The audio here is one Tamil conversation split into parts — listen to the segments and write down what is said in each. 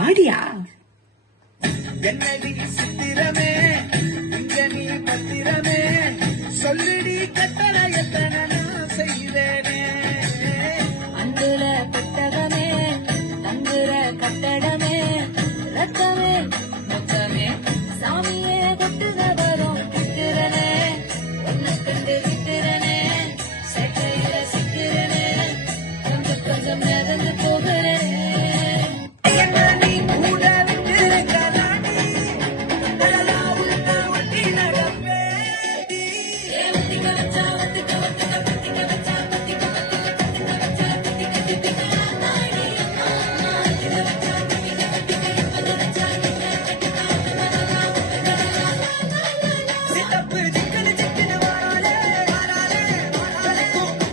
ஆடியா? என்னடி சித்திரமே இங்க நீ பத்திரமே சொல்லிடி கட்டளை எத்தனை நான் செய்வேனே. அந்துல பெட்டகமே தங்குற கட்டடமே ரத்தமே மொத்தமே சாமியே கொட்டுத வரும் விட்டுறனே ஒன்னு கண்டு விட்டுறனே சேட்டையில சிக்கிறனே கொஞ்சம் கொஞ்சம் மிதந்து போகிறேன். என்ன நீ கூட விட்டிருக்கலாடி அதெல்லாம் உன்னை ஒட்டி நடப்பேடி. ஒத்திக்க வச்சா ஒத்திக்க ஒத்திக்க பத்திக்க வச்சா பத்திக்க பத்திக்க பத்திக்க வச்சா பத்திக்க தித்திக்க நாடி அம்மா ஒத்திக்க வச்சா பத்திக்க பத்திக்க எப்பது வச்சா சித்தப்பு சிக்கனு சிக்கனு வாராளே வாராளே வாராளே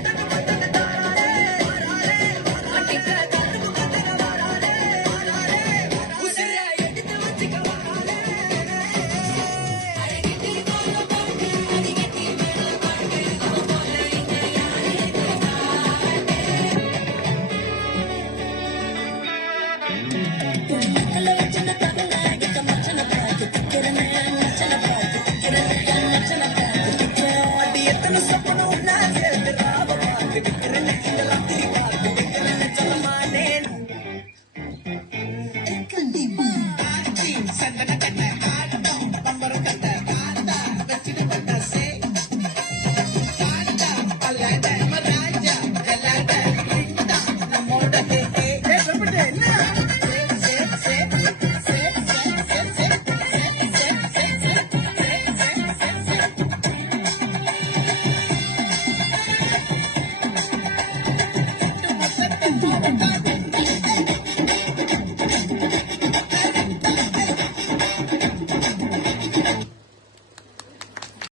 தனக்கு மத்தன தாராளே வாராளே அட்டிக்க தனக்கு மத்தன வாராளே வாராளே உசிர எடுத்து வச்சுக்க வாராளே. அடிக்கடி போல பாட்டு அடிக்கடி மேல பாட்டு அவ போல இங்க யாரே காட்டே.